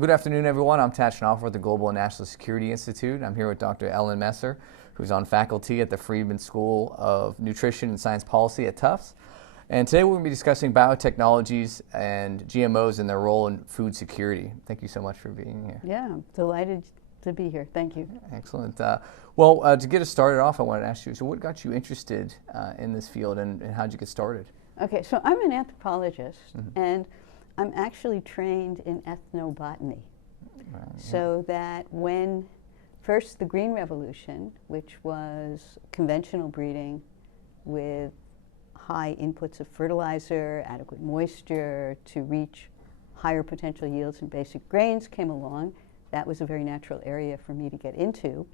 Well, good afternoon, everyone. I'm Schnaufer with the Global and National Security Institute. I'm here with Dr. Ellen Messer, who's on faculty at the Friedman School of Nutrition and Science Policy at Tufts. And today we're going to be discussing biotechnologies and GMOs and their role in food security. Thank you so much for being here. Yeah, I'm delighted to be here. Thank you. Excellent. To get us started off, I wanted to ask you, so what got you interested in this field and how did you get started? Okay, so I'm an anthropologist, and I'm actually trained in ethnobotany. Right, so that when first the Green Revolution, which was conventional breeding with high inputs of fertilizer, adequate moisture to reach higher potential yields in basic grains came along, that was a very natural area for me to get into.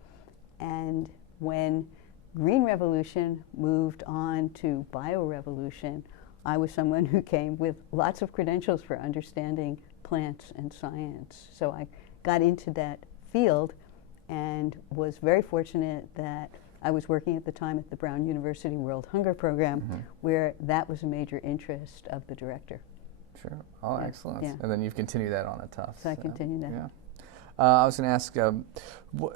And when Green Revolution moved on to biorevolution, I was someone who came with lots of credentials for understanding plants and science. So I got into that field and was very fortunate that I was working at the time at the Brown University World Hunger Program, where that was a major interest of the director. Sure. Oh, yeah. Excellent. Yeah. And then you've continued that on at Tufts. So I continued that. Yeah. I was going to ask,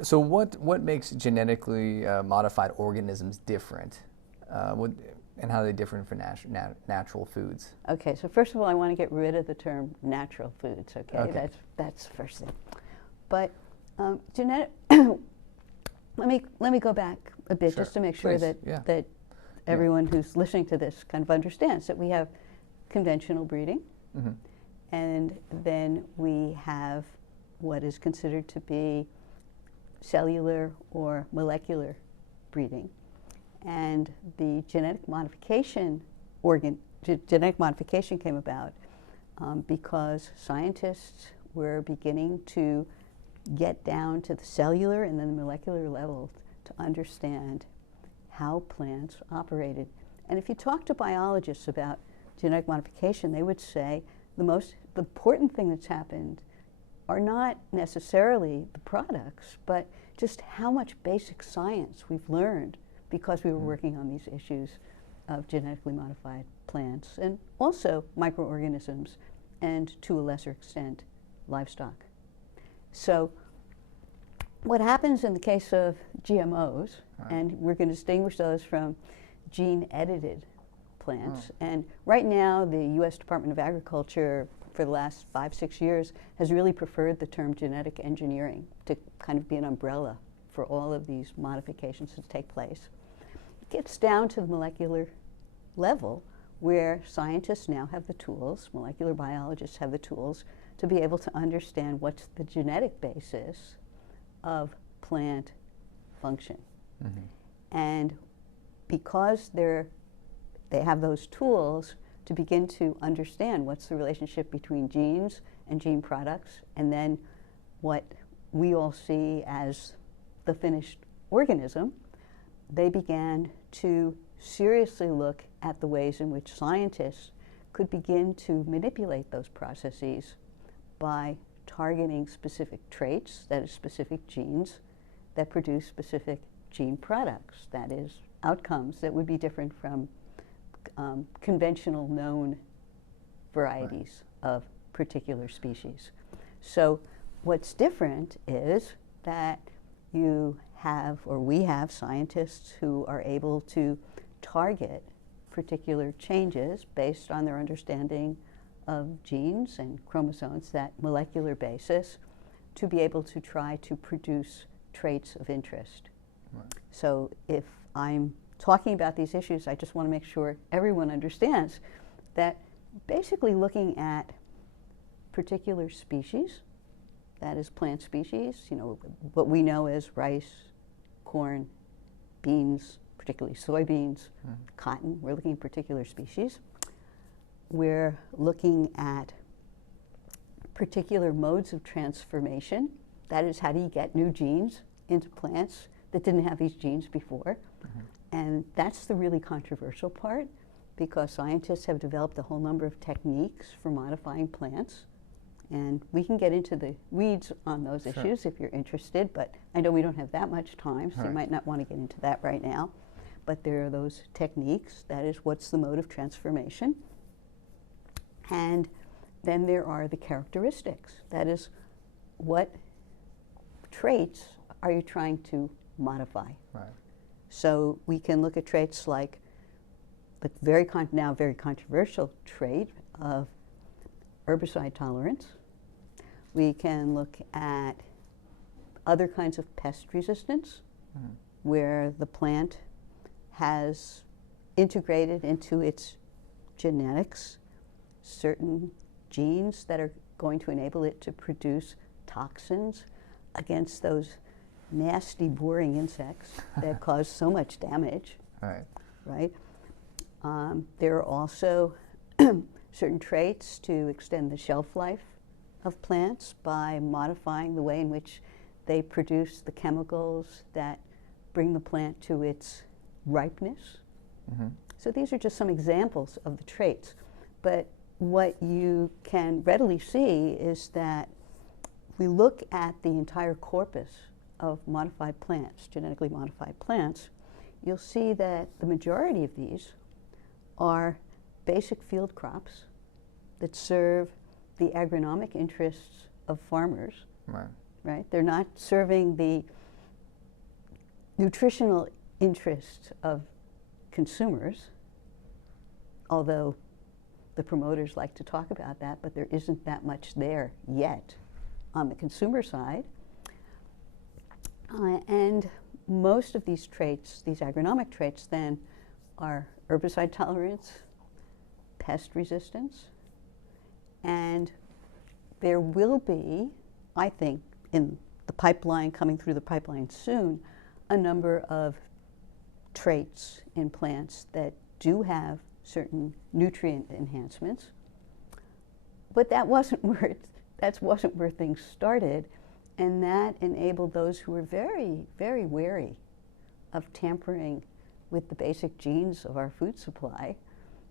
so what makes genetically modified organisms different? And how are they different from natural foods? Okay, so first of all, I want to get rid of the term natural foods, okay? That's the first thing. But let me go back a bit just to make sure that everyone who's listening to this kind of understands that we have conventional breeding, and then we have what is considered to be cellular or molecular breeding. And the genetic modification came about because scientists were beginning to get down to the cellular and then the molecular level to understand how plants operated. And if you talk to biologists about genetic modification, they would say the important thing that's happened are not necessarily the products, but just how much basic science we've learned because we were working on these issues of genetically modified plants and also microorganisms and, to a lesser extent, livestock. So what happens in the case of GMOs, and we're going to distinguish those from gene-edited plants, and right now the U.S. Department of Agriculture for the last 5-6 years has really preferred the term genetic engineering to kind of be an umbrella for all of these modifications that take place. It gets down to the molecular level where scientists now have the tools, molecular biologists have the tools to be able to understand what's the genetic basis of plant function. And because they have those tools to begin to understand what's the relationship between genes and gene products, and then what we all see as the finished organism, they began to seriously look at the ways in which scientists could begin to manipulate those processes by targeting specific traits, that is specific genes, that produce specific gene products, that is outcomes that would be different from conventional known varieties of particular species. So what's different is that you have, or we have, scientists who are able to target particular changes based on their understanding of genes and chromosomes, that molecular basis, to be able to try to produce traits of interest. So if I'm talking about these issues, I just want to make sure everyone understands that basically looking at particular species, that is plant species, you know, what we know as rice, corn, beans, particularly soybeans, cotton, we're looking at particular species. We're looking at particular modes of transformation, that is, how do you get new genes into plants that didn't have these genes before? And that's the really controversial part, because scientists have developed a whole number of techniques for modifying plants. And we can get into the weeds on those issues if you're interested, but I know we don't have that much time, so you might not want to get into that right now. But there are those techniques, that is, what's the mode of transformation? And then there are the characteristics, that is, what traits are you trying to modify? Right. So we can look at traits like the now very controversial trait of herbicide tolerance. We can look at other kinds of pest resistance, where the plant has integrated into its genetics certain genes that are going to enable it to produce toxins against those nasty, boring insects that cause so much damage. Right? There are also certain traits to extend the shelf life of plants by modifying the way in which they produce the chemicals that bring the plant to its ripeness. So these are just some examples of the traits. But what you can readily see is that if we look at the entire corpus of modified plants, genetically modified plants, you'll see that the majority of these are basic field crops that serve the agronomic interests of farmers. Right? They're not serving the nutritional interests of consumers, although the promoters like to talk about that, but there isn't that much there yet on the consumer side. And most of these traits, these agronomic traits then, are herbicide tolerance, pest resistance, and there will be, I think, in the pipeline, coming through the pipeline soon, a number of traits in plants that do have certain nutrient enhancements. But that wasn't where things started, and that enabled those who were very, very wary of tampering with the basic genes of our food supply,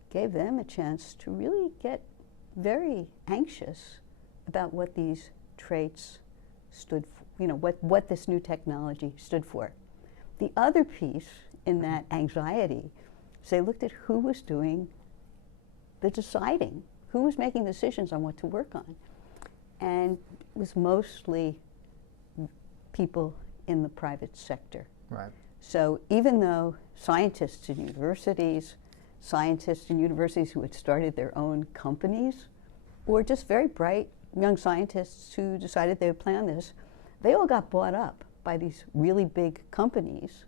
gave them a chance to really get very anxious about what these traits stood for, what this new technology stood for. The other piece in that anxiety is they looked at who was doing the deciding, who was making decisions on what to work on. And it was mostly people in the private sector. Right. So even though scientists in universities who had started their own companies, or just very bright young scientists who decided they would plan this, they all got bought up by these really big companies.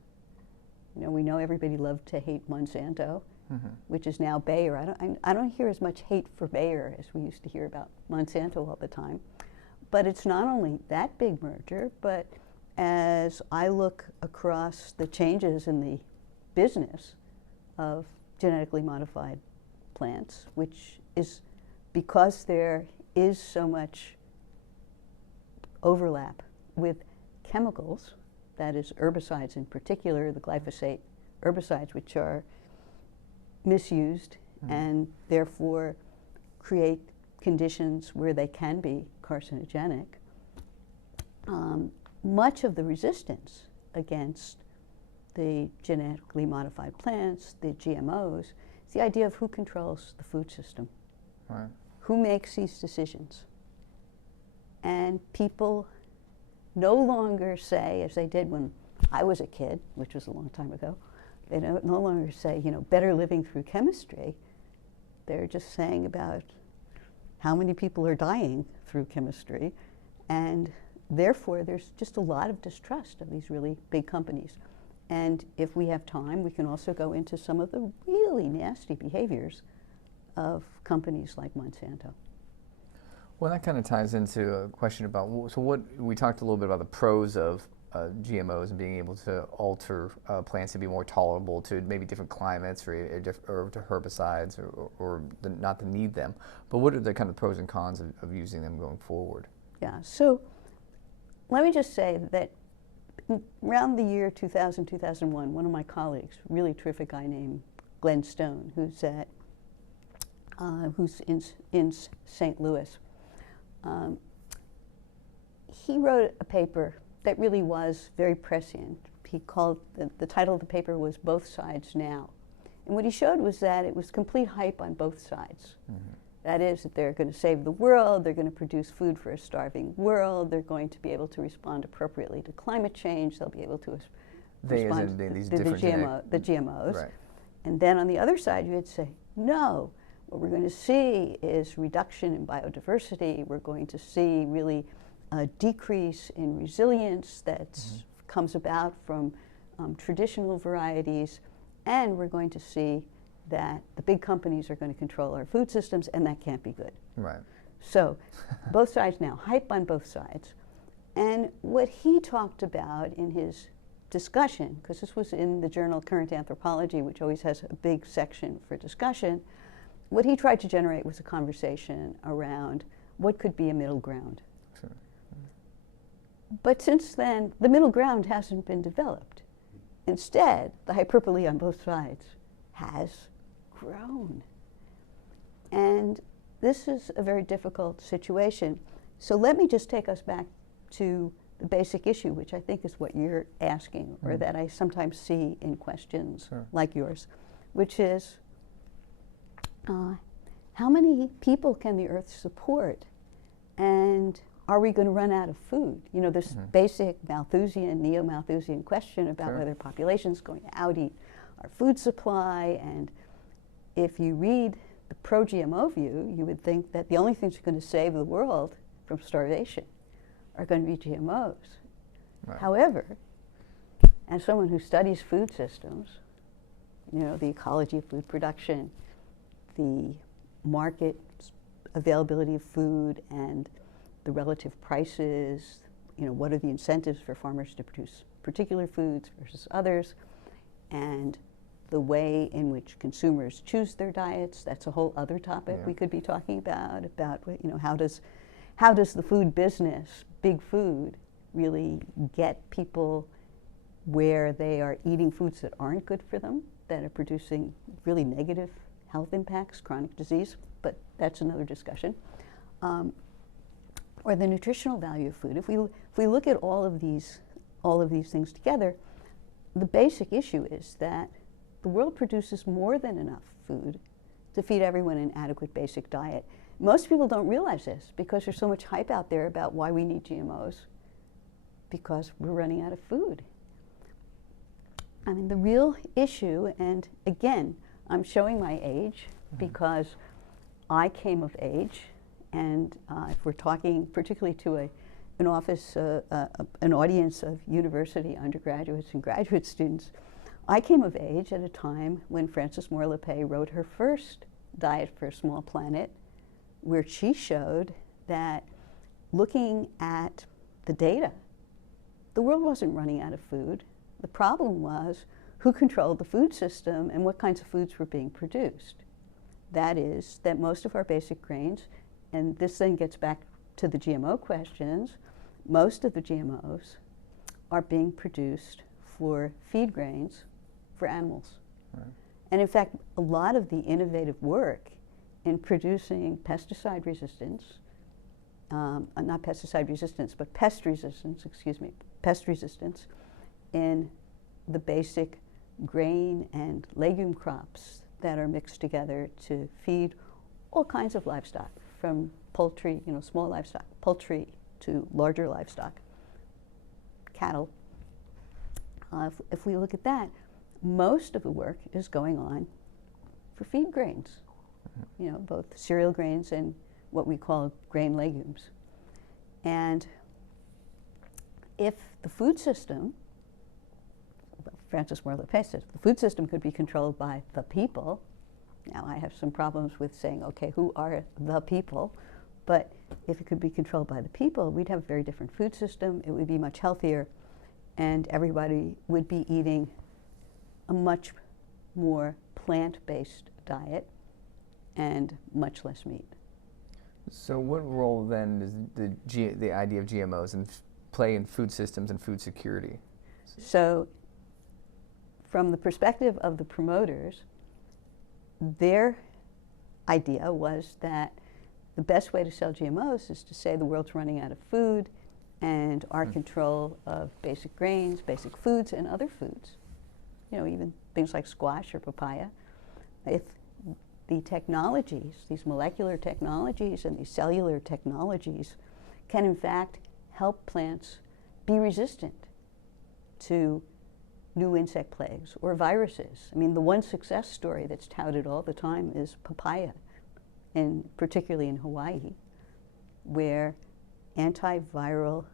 We know everybody loved to hate Monsanto, which is now Bayer. I don't hear as much hate for Bayer as we used to hear about Monsanto all the time. But it's not only that big merger, but as I look across the changes in the business of genetically modified plants, which is because there is so much overlap with chemicals, that is herbicides in particular, the glyphosate herbicides, which are misused and therefore create conditions where they can be carcinogenic. Much of the resistance against the genetically modified plants, the GMOs, is the idea of who controls the food system. Right. Who makes these decisions? And people no longer say, as they did when I was a kid, which was a long time ago, they no longer say, better living through chemistry. They're just saying about how many people are dying through chemistry, and therefore there's just a lot of distrust of these really big companies. And if we have time, we can also go into some of the really nasty behaviors of companies like Monsanto. Well, that kind of ties into a question about, we talked a little bit about the pros of GMOs and being able to alter plants to be more tolerable to maybe different climates or to herbicides or not to need them. But what are the kind of pros and cons of using them going forward? Yeah, so let me just say that around the year 2000, 2001, one of my colleagues, really terrific guy named Glenn Stone, who's in St. Louis, he wrote a paper that really was very prescient. He called, the title of the paper was Both Sides Now. And what he showed was that it was complete hype on both sides. That is, that they're going to save the world, they're going to produce food for a starving world, they're going to be able to respond appropriately to climate change, they'll be able to respond to the GMOs. Right. And then on the other side, you would say, no, what we're going to see is reduction in biodiversity, we're going to see really a decrease in resilience that comes about from traditional varieties, and we're going to see that the big companies are going to control our food systems, and that can't be good. Right. So both sides now, hype on both sides. And what he talked about in his discussion, because this was in the journal Current Anthropology, which always has a big section for discussion, what he tried to generate was a conversation around what could be a middle ground. Sure. But since then, the middle ground hasn't been developed. Instead, the hyperbole on both sides has grown. And this is a very difficult situation. So let me just take us back to the basic issue, which I think is what you're asking, or that I sometimes see in questions like yours, which is, how many people can the Earth support? And are we going to run out of food? You know, this basic Malthusian, neo-Malthusian question about whether population's going to out-eat our food supply. And if you read the pro-GMO view, you would think that the only things that are going to save the world from starvation are going to be GMOs. Right. However, as someone who studies food systems, you know, the ecology of food production, the market availability of food, and the relative prices, you know, what are the incentives for farmers to produce particular foods versus others, and the way in which consumers choose their diets. That's a whole other topic we could be talking about, you know, how does the food business, big food, really get people where they are eating foods that aren't good for them, that are producing really negative health impacts, chronic disease, but that's another discussion. Or the nutritional value of food. If we look at all of these things together, the basic issue is that the world produces more than enough food to feed everyone an adequate basic diet. Most people don't realize this because there's so much hype out there about why we need GMOs, because we're running out of food. I mean, the real issue, and again, I'm showing my age because I came of age, and if we're talking particularly to an audience of university undergraduates and graduate students, I came of age at a time when Frances Moore Lappé wrote her first Diet for a Small Planet, where she showed that looking at the data, the world wasn't running out of food. The problem was who controlled the food system and what kinds of foods were being produced. That is, that most of our basic grains, and this then gets back to the GMO questions, most of the GMOs are being produced for feed grains for animals. Right. And in fact, a lot of the innovative work in producing pesticide resistance, not pesticide resistance, but pest resistance, pest resistance in the basic grain and legume crops that are mixed together to feed all kinds of livestock, from poultry, you know, small livestock, poultry, to larger livestock, cattle. If we look at that, most of the work is going on for feed grains, you know, both cereal grains and what we call grain legumes. And if the food system, Frances Moore Lappé says, the food system could be controlled by the people. Now, I have some problems with saying, okay, who are the people? But if it could be controlled by the people, we'd have a very different food system. It would be much healthier, and everybody would be eating a much more plant-based diet and much less meat. So what role then does the idea of GMOs play in food systems and food security? So from the perspective of the promoters, their idea was that the best way to sell GMOs is to say the world's running out of food, and our control of basic grains, basic foods, and other foods, you know, even things like squash or papaya, if the technologies, these molecular technologies and these cellular technologies, can in fact help plants be resistant to new insect plagues or viruses. I mean, the one success story that's touted all the time is papaya, and particularly in Hawaii, where antiviral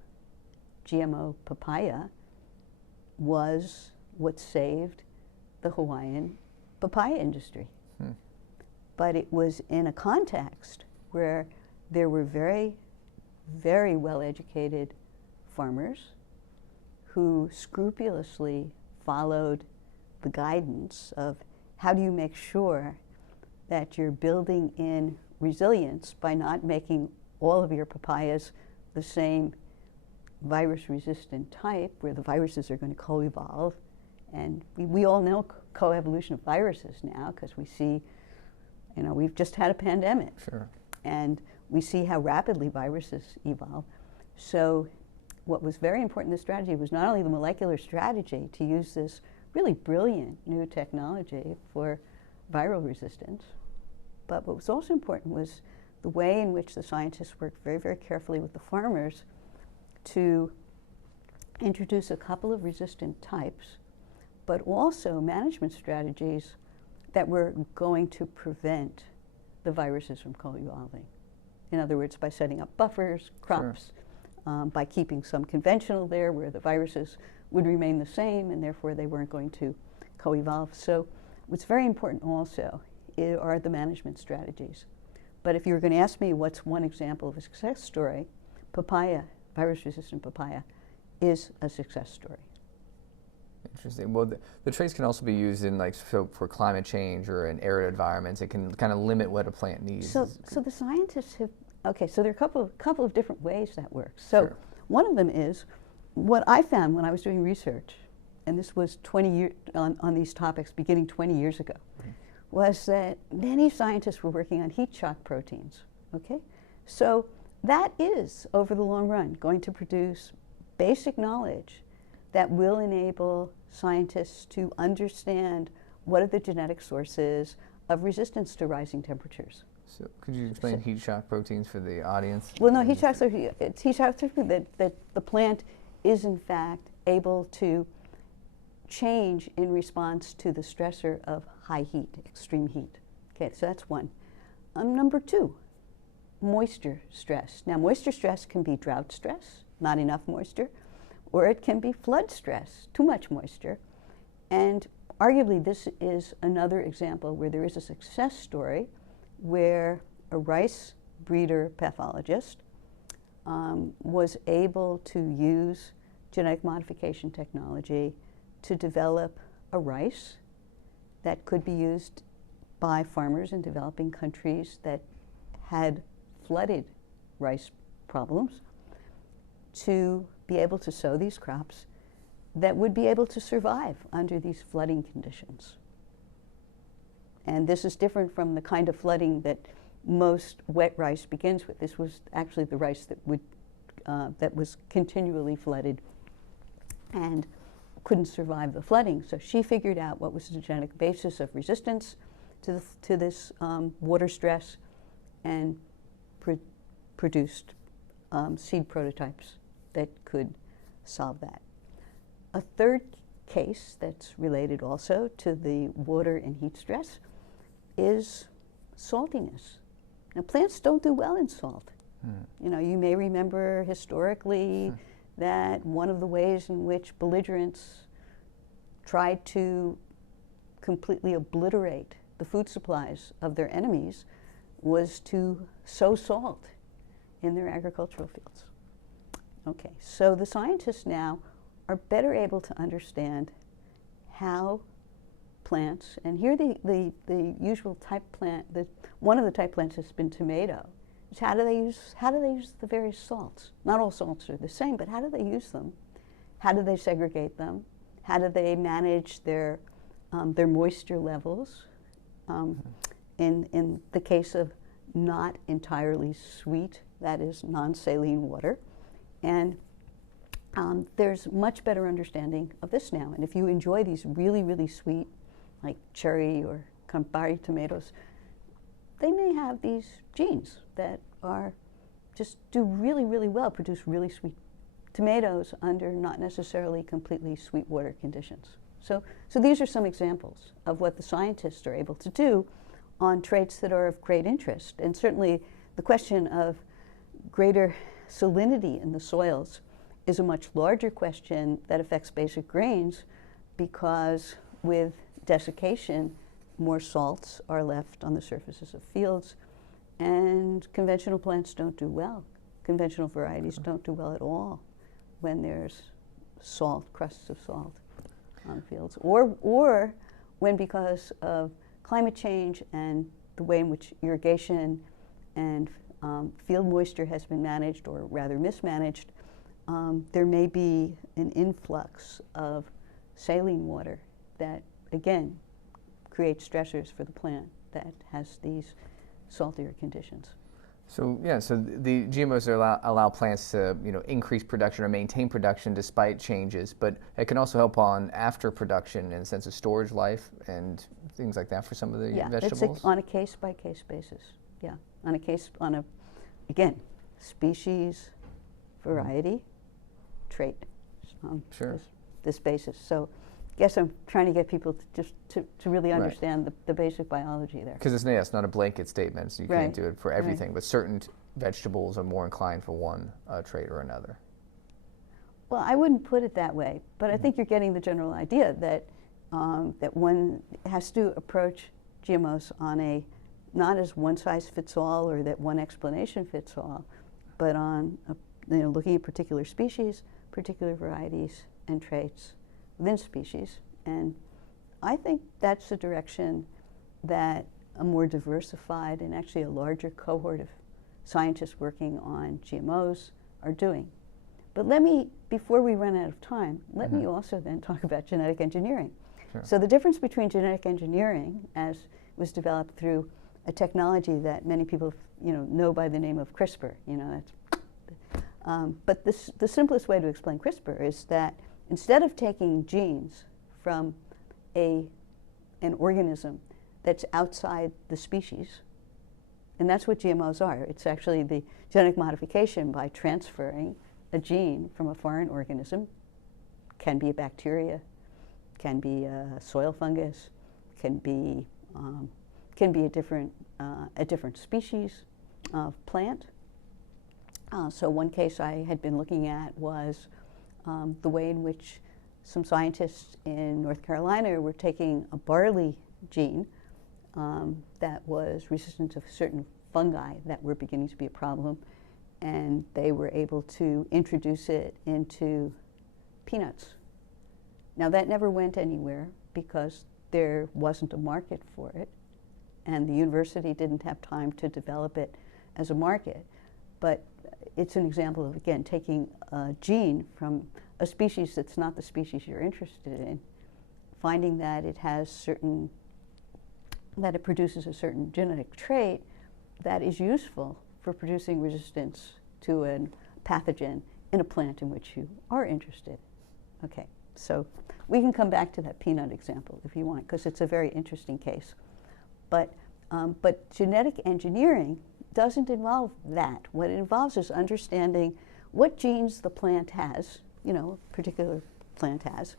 GMO papaya was what saved the Hawaiian papaya industry. But it was in a context where there were very, very well-educated farmers who scrupulously followed the guidance of how do you make sure that you're building in resilience by not making all of your papayas the same virus-resistant type, where the viruses are going to co-evolve. And we all know co-evolution of viruses now, because we see, you know, we've just had a pandemic. Sure. And we see how rapidly viruses evolve. So what was very important in this strategy was not only the molecular strategy to use this really brilliant new technology for viral resistance, but what was also important was the way in which the scientists worked very, very carefully with the farmers to introduce a couple of resistant types, but also management strategies that were going to prevent the viruses from co-evolving. In other words, by setting up buffers, crops, by keeping some conventional there where the viruses would remain the same and therefore they weren't going to co-evolve. So what's very important also are the management strategies. But if you were going to ask me what's one example of a success story, papaya, virus-resistant papaya, is a success story. Interesting. Well, the traits can also be used in, like, so for climate change or in arid environments. It can kind of limit what a plant needs. So the scientists have, okay, so there are a couple of different ways that works. So one of them is what I found when I was doing research, and this was 20 years on these topics beginning 20 years ago, was that many scientists were working on heat shock proteins, okay? So that is, over the long run, going to produce basic knowledge that will enable scientists to understand what are the genetic sources of resistance to rising temperatures. So could you explain heat shock proteins for the audience? Well, no, heat shocks are that the plant is in fact able to change in response to the stressor of high heat, extreme heat. Okay, so that's one. Number two, moisture stress. Now, moisture stress can be drought stress, not enough moisture, or it can be flood stress, too much moisture. And arguably, this is another example where there is a success story where a rice breeder pathologist was able to use genetic modification technology to develop a rice that could be used by farmers in developing countries that had flooded rice problems, to be able to sow these crops that would be able to survive under these flooding conditions. And this is different from the kind of flooding that most wet rice begins with. This was actually the rice that was continually flooded and couldn't survive the flooding. So she figured out what was the genetic basis of resistance to this water stress and produced seed prototypes that could solve that. A third case that's related also to the water and heat stress is saltiness. Now, plants don't do well in salt. You know, you may remember historically that one of the ways in which belligerents tried to completely obliterate the food supplies of their enemies was to sow salt in their agricultural fields. Okay, so the scientists now are better able to understand how plants, and here the usual type plant, one of the type plants has been tomato, is how do they use the various salts? Not all salts are the same, but how do they use them? How do they segregate them? How do they manage their moisture levels? In the case of not entirely sweet, that is non-saline water. And there's much better understanding of this now. And if you enjoy these really, really sweet, like cherry or Campari tomatoes, they may have these genes that are just do really, really well, produce really sweet tomatoes under not necessarily completely sweet water conditions. So these are some examples of what the scientists are able to do on traits that are of great interest. And certainly the question of greater salinity in the soils is a much larger question that affects basic grains, because with desiccation, more salts are left on the surfaces of fields, and conventional plants don't do well. Conventional varieties don't do well at all when there's salt, crusts of salt on fields, or when, because of climate change and the way in which irrigation and field moisture has been managed, or rather mismanaged, there may be an influx of saline water that, again, creates stressors for the plant that has these saltier conditions. So yeah, so the GMOs allow plants to increase production or maintain production despite changes, but it can also help on after production in the sense of storage life and things like that for some of the vegetables. It's on a case-by-case basis. Yeah, again, species, variety, trait. Sure. This basis. So I guess I'm trying to get people to really understand the basic biology there. Because it's not a blanket statement, so you can't do it for everything, but certain vegetables are more inclined for one trait or another. Well, I wouldn't put it that way, but I think you're getting the general idea that that one has to approach GMOs on a not as one size fits all, or that one explanation fits all, but on looking at particular species, particular varieties, and traits within species. And I think that's the direction that a more diversified and actually a larger cohort of scientists working on GMOs are doing. But let me, before we run out of time, let me also then talk about genetic engineering. Sure. So the difference between genetic engineering, as was developed through a technology that many people know by the name of CRISPR, but the simplest way to explain CRISPR is that instead of taking genes from an organism that's outside the species, and that's what GMOs are. It's actually the genetic modification by transferring a gene from a foreign organism. Can be a bacteria, can be a soil fungus, can be a different species of plant. So one case I had been looking at was the way in which some scientists in North Carolina were taking a barley gene that was resistant to certain fungi that were beginning to be a problem, and they were able to introduce it into peanuts. Now that never went anywhere because there wasn't a market for it, and the university didn't have time to develop it as a market. But it's an example of, again, taking a gene from a species that's not the species you're interested in, finding that it produces a certain genetic trait that is useful for producing resistance to a pathogen in a plant in which you are interested. Okay, so we can come back to that peanut example if you want, because it's a very interesting case. But genetic engineering doesn't involve that. What it involves is understanding what genes the plant has, a particular plant has.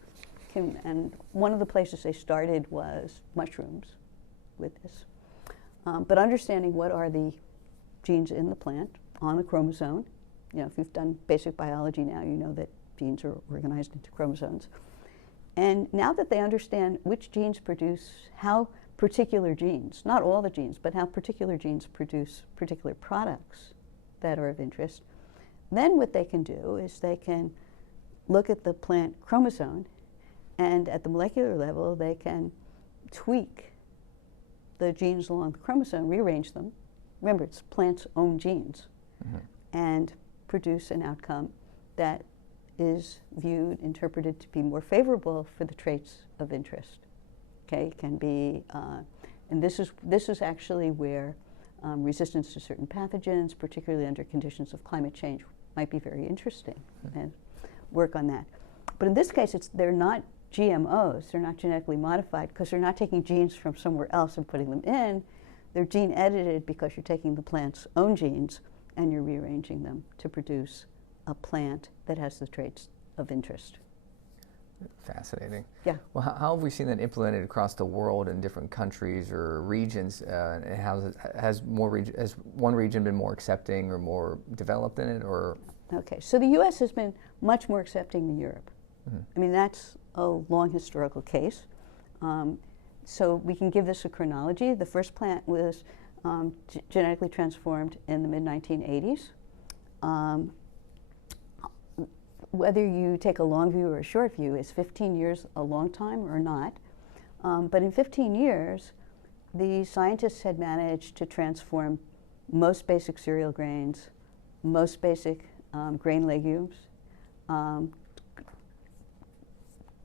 And one of the places they started was mushrooms with this. But understanding what are the genes in the plant on a chromosome. If you've done basic biology now, you know that genes are organized into chromosomes. And now that they understand which genes produce how particular genes, not all the genes, but how particular genes produce particular products that are of interest, then what they can do is they can look at the plant chromosome, and at the molecular level they can tweak the genes along the chromosome, rearrange them. Remember, it's plant's own genes, and produce an outcome that is viewed, interpreted to be more favorable for the traits of interest. Okay, it can be, and this is actually where resistance to certain pathogens, particularly under conditions of climate change, might be very interesting, and work on that. But in this case, they're not GMOs, they're not genetically modified, because they're not taking genes from somewhere else and putting them in. They're gene edited because you're taking the plant's own genes and you're rearranging them to produce a plant that has the traits of interest. Fascinating. Yeah. Well, how have we seen that implemented across the world in different countries or regions? And has one region been more accepting or more developed in it, or? Okay, so the U.S. has been much more accepting than Europe. Mm-hmm. I mean, that's a long historical case. So we can give this a chronology. The first plant was genetically transformed in the mid-1980s. Whether you take a long view or a short view, is 15 years a long time or not? But in 15 years, the scientists had managed to transform most basic cereal grains, most basic grain legumes,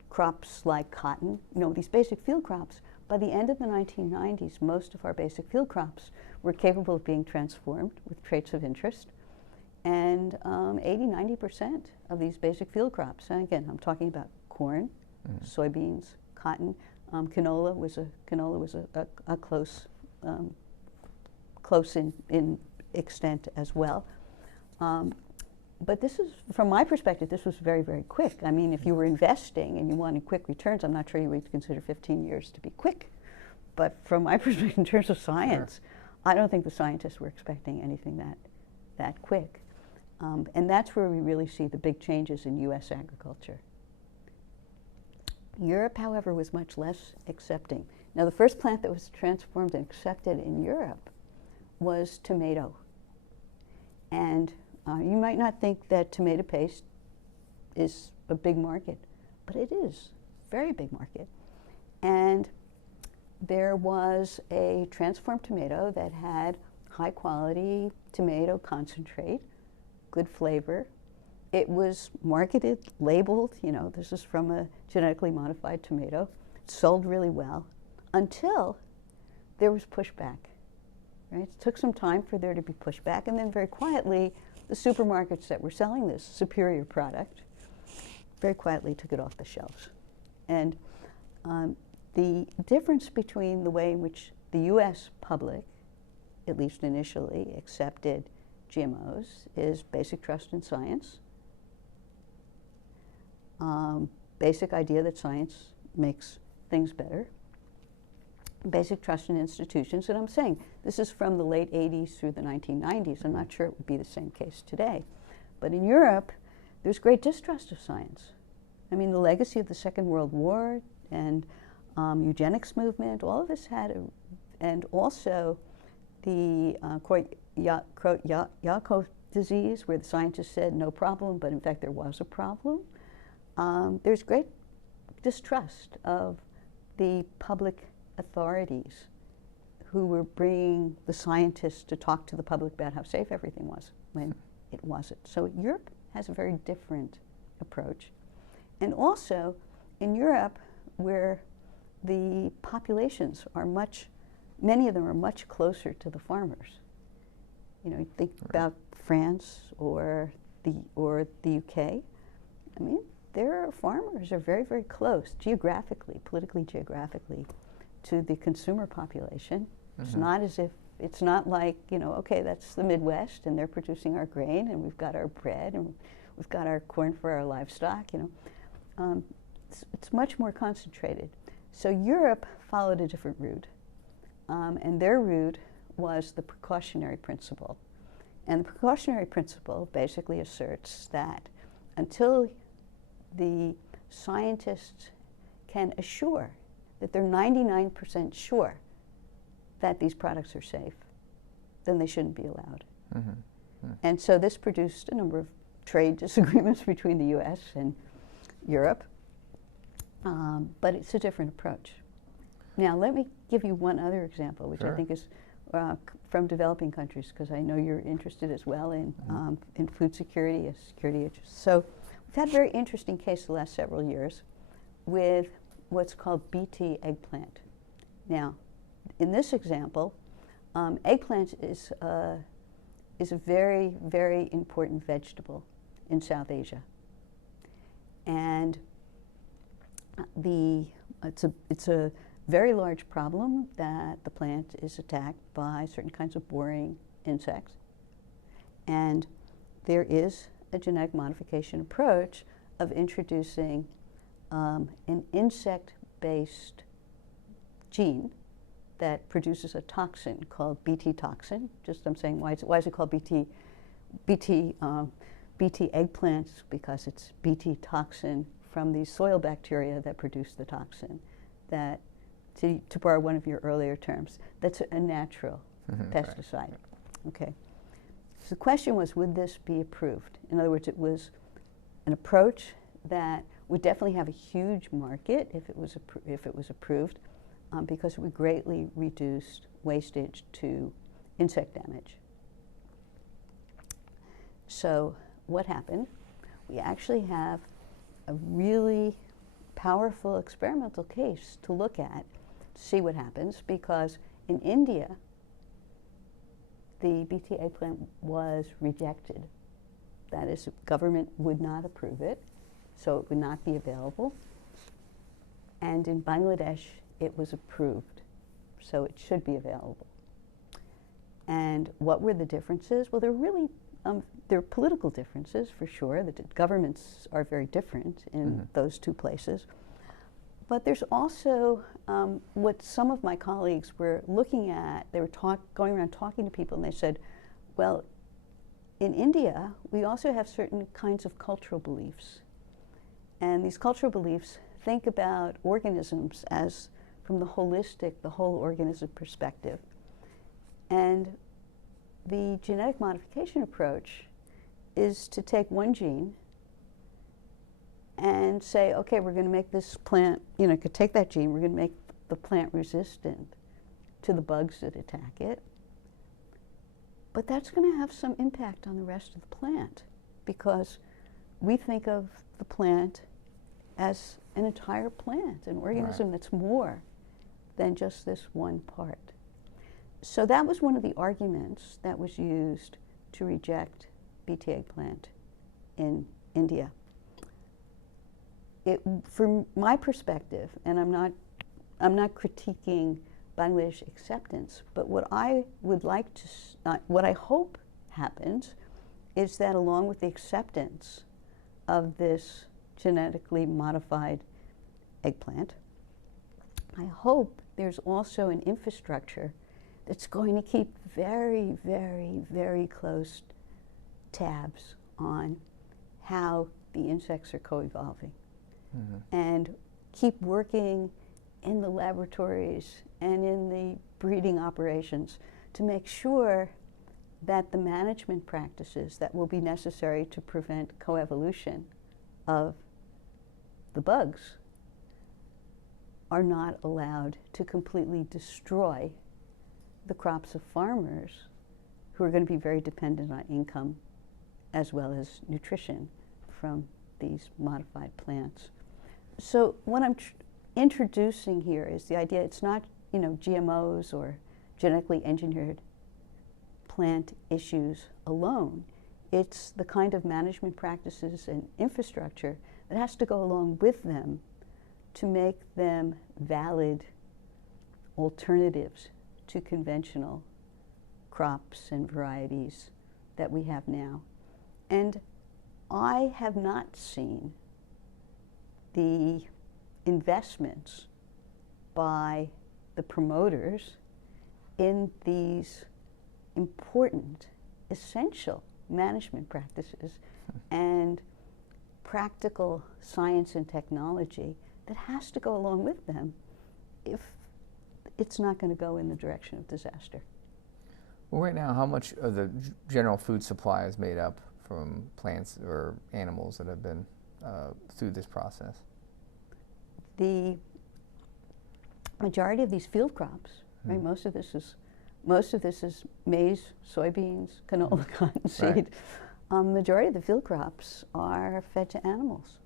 crops like cotton, these basic field crops. By the end of the 1990s, most of our basic field crops were capable of being transformed with traits of interest. And 80–90% of these basic field crops, and again, I'm talking about corn, soybeans, cotton, canola was a close in extent as well. But this is, from my perspective, this was very, very quick. I mean, if you were investing and you wanted quick returns, I'm not sure you would consider 15 years to be quick. But from my perspective, in terms of science, I don't think the scientists were expecting anything that quick. And that's where we really see the big changes in U.S. agriculture. Europe, however, was much less accepting. Now, the first plant that was transformed and accepted in Europe was tomato. And you might not think that tomato paste is a big market, but it is a very big market. And there was a transformed tomato that had high quality tomato concentrate, good flavor. It was marketed, labeled, this is from a genetically modified tomato. It sold really well until there was pushback, right? It took some time for there to be pushback, and then very quietly, the supermarkets that were selling this superior product very quietly took it off the shelves. And the difference between the way in which the U.S. public, at least initially, accepted GMOs is basic trust in science, basic idea that science makes things better, basic trust in institutions. And I'm saying this is from the late 80s through the 1990s. I'm not sure it would be the same case today. But in Europe, there's great distrust of science. I mean, the legacy of the Second World War and eugenics movement, all of this had and also the Creutzfeldt disease, where the scientists said no problem, but in fact there was a problem. There's great distrust of the public authorities who were bringing the scientists to talk to the public about how safe everything was when it wasn't. So Europe has a very different approach. And also in Europe, where the populations are many of them are much closer to the farmers. You think about France or the UK. I mean, their farmers are very, very close geographically, politically geographically, to the consumer population. It's not as if, it's not like, okay, that's the Midwest and they're producing our grain and we've got our bread and we've got our corn for our livestock, it's much more concentrated. So Europe followed a different route. And their route was the precautionary principle. And the precautionary principle basically asserts that until the scientists can assure that they're 99% sure that these products are safe, then they shouldn't be allowed. And so this produced a number of trade disagreements between the US and Europe, but it's a different approach. Now, let me give you one other example, which I think is from developing countries, because I know you're interested as well in food security, as security issues. So we've had a very interesting case the last several years with what's called BT eggplant. Now, in this example, eggplant is a very, very important vegetable in South Asia. And it's a very large problem that the plant is attacked by certain kinds of boring insects. And there is a genetic modification approach of introducing an insect-based gene that produces a toxin called Bt toxin. Just I'm saying, why is it called Bt? Bt eggplants, because it's Bt toxin from these soil bacteria that produce the toxin. That, to borrow one of your earlier terms, that's a natural pesticide. Right. Okay. So the question was, would this be approved? In other words, it was an approach that would definitely have a huge market if it was approved, because it would greatly reduce wastage to insect damage. So what happened? We actually have a really powerful experimental case to look at to see what happens, because in India, the Bt eggplant was rejected. That is, the government would not approve it, so it would not be available. And in Bangladesh, it was approved, so it should be available. And what were the differences? Well, there are political differences, for sure. The governments are very different in those two places. But there's also what some of my colleagues were looking at. They were going around talking to people, and they said, well, in India, we also have certain kinds of cultural beliefs. And these cultural beliefs think about organisms as from the holistic, the whole organism perspective. And the genetic modification approach is to take one gene and say, okay, we're going to make this plant, could take that gene, we're going to make the plant resistant to the bugs that attack it. But that's going to have some impact on the rest of the plant, because we think of the plant as an entire plant, an organism that's more than just this one part. So that was one of the arguments that was used to reject Bt eggplant in India. From my perspective, and I'm not critiquing Bangladesh acceptance, but what I would like to, what I hope happens, is that along with the acceptance of this genetically modified eggplant, I hope there's also an infrastructure that's going to keep very, very, very close tabs on how the insects are co-evolving, and keep working in the laboratories and in the breeding operations to make sure that the management practices that will be necessary to prevent coevolution of the bugs are not allowed to completely destroy the crops of farmers who are going to be very dependent on income as well as nutrition from these modified plants. So what I'm introducing here is the idea it's not, GMOs or genetically engineered plant issues alone. It's the kind of management practices and infrastructure that has to go along with them to make them valid alternatives to conventional crops and varieties that we have now. And I have not seen the investments by the promoters in these important, essential management practices and practical science and technology that has to go along with them if it's not going to go in the direction of disaster. Well, right now, how much of the general food supply is made up from plants or animals that have been through this process? The majority of these field crops, right? Most of this is maize, soybeans, canola, cottonseed. Majority of the field crops are fed to animals.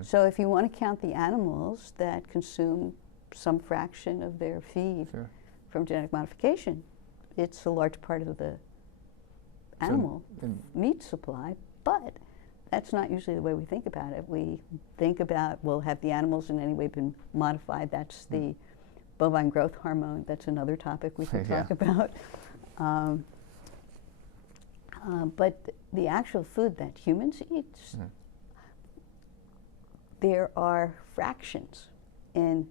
So if you want to count the animals that consume some fraction of their feed from genetic modification, it's a large part of the animal meat supply, but that's not usually the way we think about it. We think about, well, have the animals in any way been modified? That's the bovine growth hormone, that's another topic we can talk about. But the actual food that humans eat, there are fractions in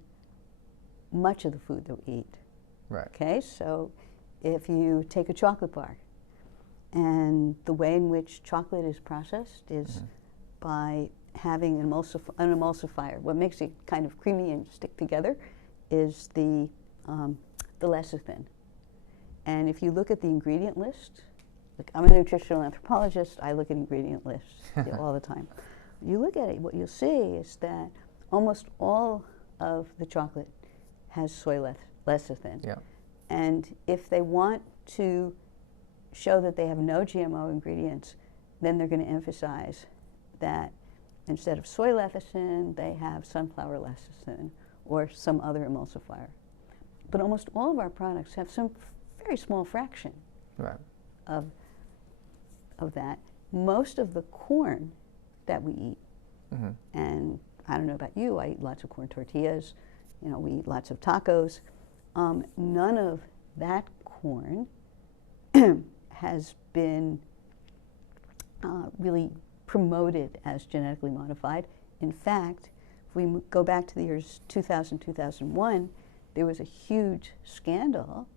much of the food that we eat. Right. Okay, so if you take a chocolate bar, and the way in which chocolate is processed is by having an emulsifier. What makes it kind of creamy and stick together is the lecithin. And if you look at the ingredient list, like I'm a nutritional anthropologist, I look at ingredient lists all the time. You look at it, what you'll see is that almost all of the chocolate has soy lecithin. Yeah. And if they want to show that they have no GMO ingredients, then they're going to emphasize that instead of soy lecithin, they have sunflower lecithin or some other emulsifier. But almost all of our products have some very small fraction of that. Most of the corn that we eat, and I don't know about you, I eat lots of corn tortillas, you know, we eat lots of tacos. None of that corn has been really promoted as genetically modified. In fact, if we go back to the years 2000, 2001, there was a huge scandal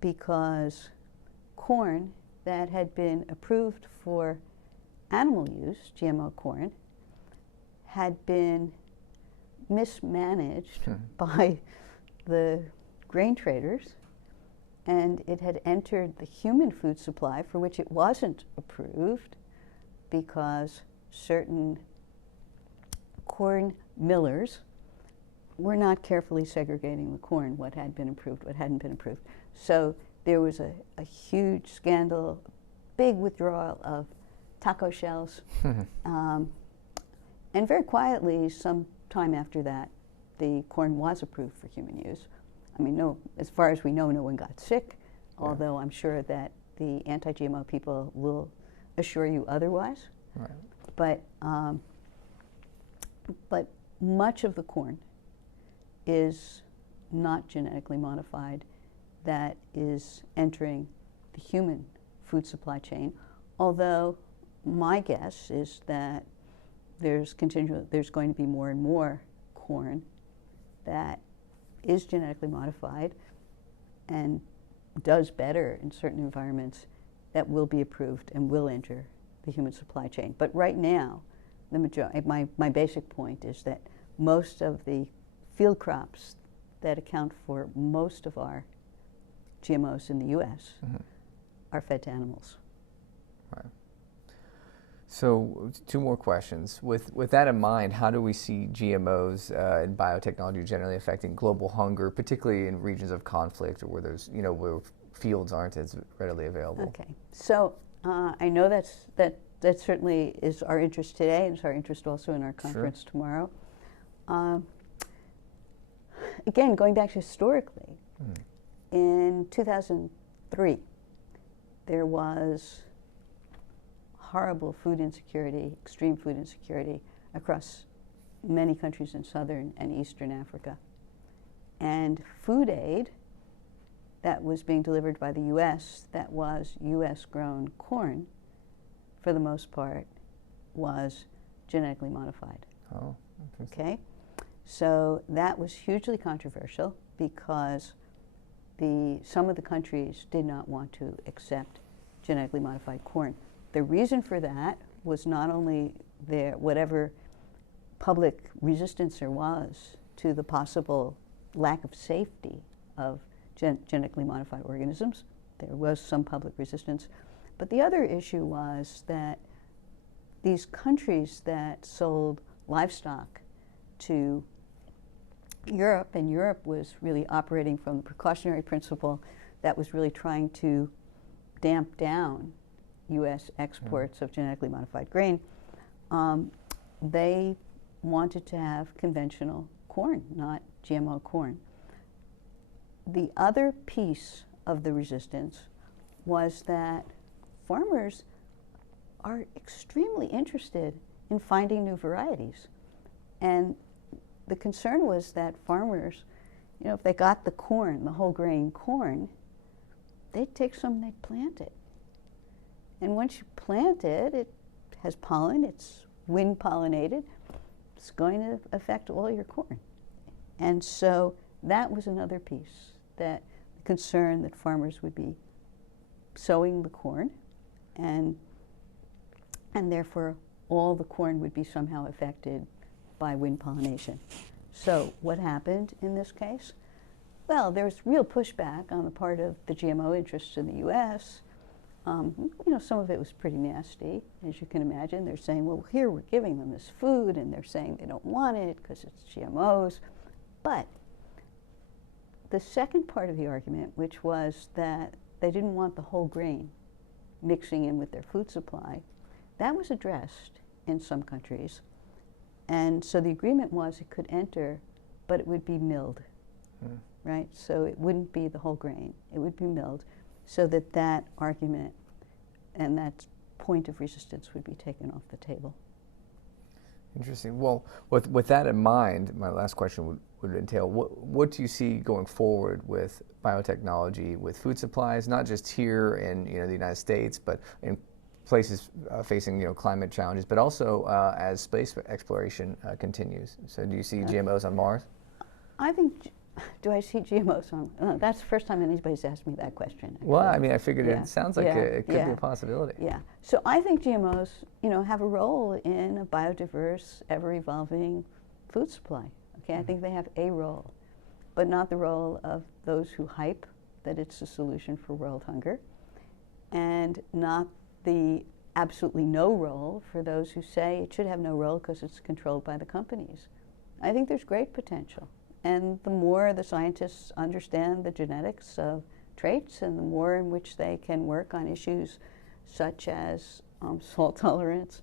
because corn that had been approved for animal use, GMO corn, had been mismanaged by the grain traders, and it had entered the human food supply for which it wasn't approved because certain corn millers were not carefully segregating the corn, what had been approved, what hadn't been approved. So there was a huge scandal, big withdrawal of taco shells, and very quietly, some time after that, the corn was approved for human use. I mean, no, as far as we know, no one got sick, although I'm sure that the anti-GMO people will assure you otherwise. Right. But much of the corn is not genetically modified that is entering the human food supply chain, although my guess is that there's going to be more and more corn that is genetically modified and does better in certain environments that will be approved and will enter the human supply chain. But right now, my basic point is that most of the field crops that account for most of our GMOs in the U.S. are fed to animals. Right. So 2 more questions. With that in mind, how do we see GMOs and biotechnology generally affecting global hunger, particularly in regions of conflict or where there's, where fields aren't as readily available? Okay. So I know that certainly is our interest today, and it's our interest also in our conference tomorrow. Again, going back historically, in 2003, there was horrible food insecurity, extreme food insecurity across many countries in southern and eastern Africa. And food aid that was being delivered by the U.S., that was U.S.-grown corn, for the most part, was genetically modified. Oh, okay. So that was hugely controversial because some of the countries did not want to accept genetically modified corn. The reason for that was not only whatever public resistance there was to the possible lack of safety of genetically modified organisms. There was some public resistance. But the other issue was that these countries that sold livestock to Europe, and Europe was really operating from the precautionary principle that was really trying to damp down U.S. exports of genetically modified grain, they wanted to have conventional corn, not GMO corn. The other piece of the resistance was that farmers are extremely interested in finding new varieties. And the concern was that farmers, you know, if they got the corn, the whole grain corn, they'd take some and they'd plant it. And once you plant it, it has pollen, it's wind pollinated, it's going to affect all your corn. And so that was another piece, that concern that farmers would be sowing the corn, and therefore all the corn would be somehow affected by wind pollination. So what happened in this case? Well, there was real pushback on the part of the GMO interests in the US. You know, some of it was pretty nasty, as you can imagine. They're saying, well, here we're giving them this food, and they're saying they don't want it because it's GMOs. But the second part of the argument, which was that they didn't want the whole grain mixing in with their food supply, that was addressed in some countries. And so the agreement was it could enter, but it would be milled, right? So it wouldn't be the whole grain, it would be milled, so that that argument and that point of resistance would be taken off the table. Interesting. Well, with that in mind, my last question would entail, what do you see going forward with biotechnology, with food supplies, not just here in the United States, but in places facing climate challenges, but also as space exploration continues? So do you see GMOs on Mars? I think, do I see GMOs on? That's the first time anybody's asked me that question. Actually. Well, I mean, I figured it sounds like it could be a possibility. Yeah. So I think GMOs, have a role in a biodiverse, ever-evolving food supply. Okay, I think they have a role, but not the role of those who hype that it's the solution for world hunger, and not the absolutely no role for those who say it should have no role because it's controlled by the companies. I think there's great potential. And the more the scientists understand the genetics of traits, and the more in which they can work on issues such as salt tolerance,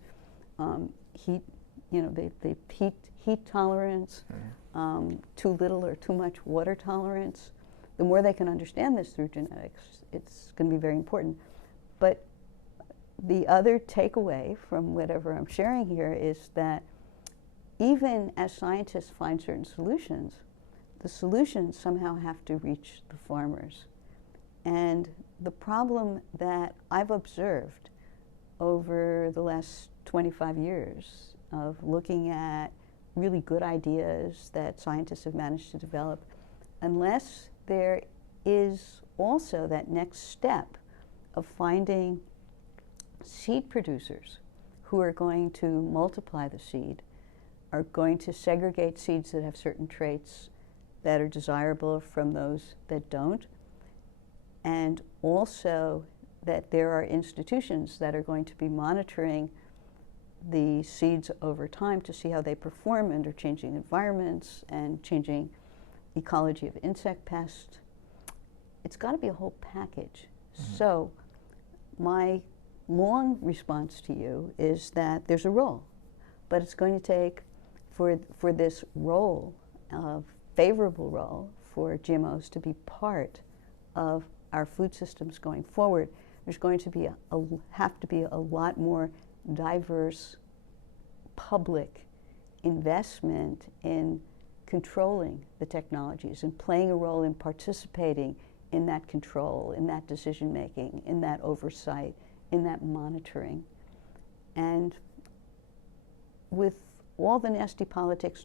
heat, the heat tolerance, too little or too much water tolerance, the more they can understand this through genetics, it's going to be very important. But the other takeaway from whatever I'm sharing here is that even as scientists find certain solutions, the solutions somehow have to reach the farmers. And the problem that I've observed over the last 25 years of looking at really good ideas that scientists have managed to develop, unless there is also that next step of finding seed producers who are going to multiply the seed, are going to segregate seeds that have certain traits that are desirable from those that don't, and also that there are institutions that are going to be monitoring the seeds over time to see how they perform under changing environments and changing ecology of insect pests. It's got to be a whole package. So my long response to you is that there's a role, but it's going to take, for this role, favorable role for GMOs to be part of our food systems going forward, there's going to be have to be a lot more diverse public investment in controlling the technologies and playing a role in participating in that control, in that decision making, in that oversight, in that monitoring. And with all the nasty politics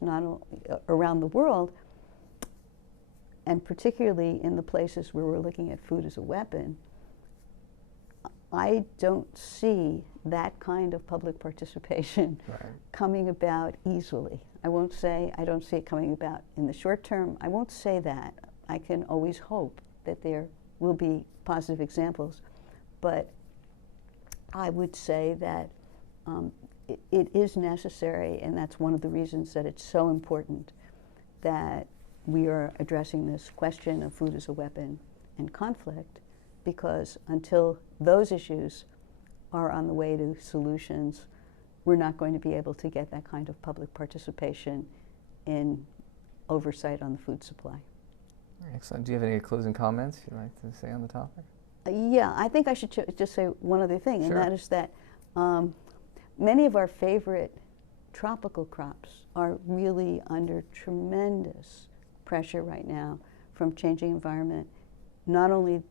around the world, and particularly in the places where we're looking at food as a weapon, I don't see that kind of public participation coming about easily. I won't say I don't see it coming about in the short term. I won't say that. I can always hope that there will be positive examples, but I would say that it is necessary, and that's one of the reasons that it's so important that we are addressing this question of food as a weapon and conflict, because until those issues are on the way to solutions, we're not going to be able to get that kind of public participation in oversight on the food supply. Excellent. Do you have any closing comments you'd like to say on the topic? Yeah, I think I should just say one other thing, and that is that many of our favorite tropical crops are really under tremendous pressure right now from changing environment, not only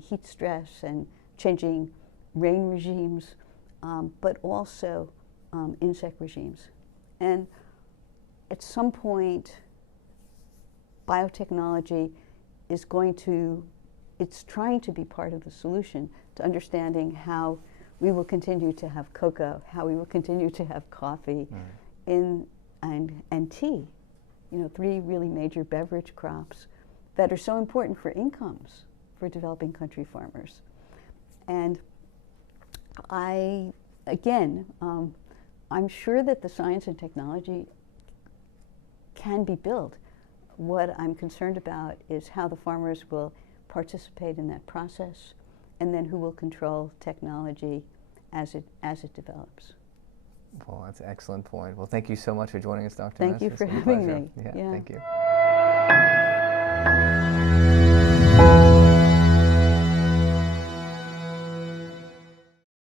heat stress and changing rain regimes, but also insect regimes. And at some point, biotechnology is it's trying to be part of the solution to understanding how we will continue to have cocoa, how we will continue to have coffee, and tea. 3 really major beverage crops that are so important for incomes for developing country farmers. And I'm sure that the science and technology can be built. What I'm concerned about is how the farmers will participate in that process, and then who will control technology as it develops. Well, that's an excellent point. Well, thank you so much for joining us, Dr. Thank Messer. you for It's been a having pleasure. me. Yeah, Yeah. thank you.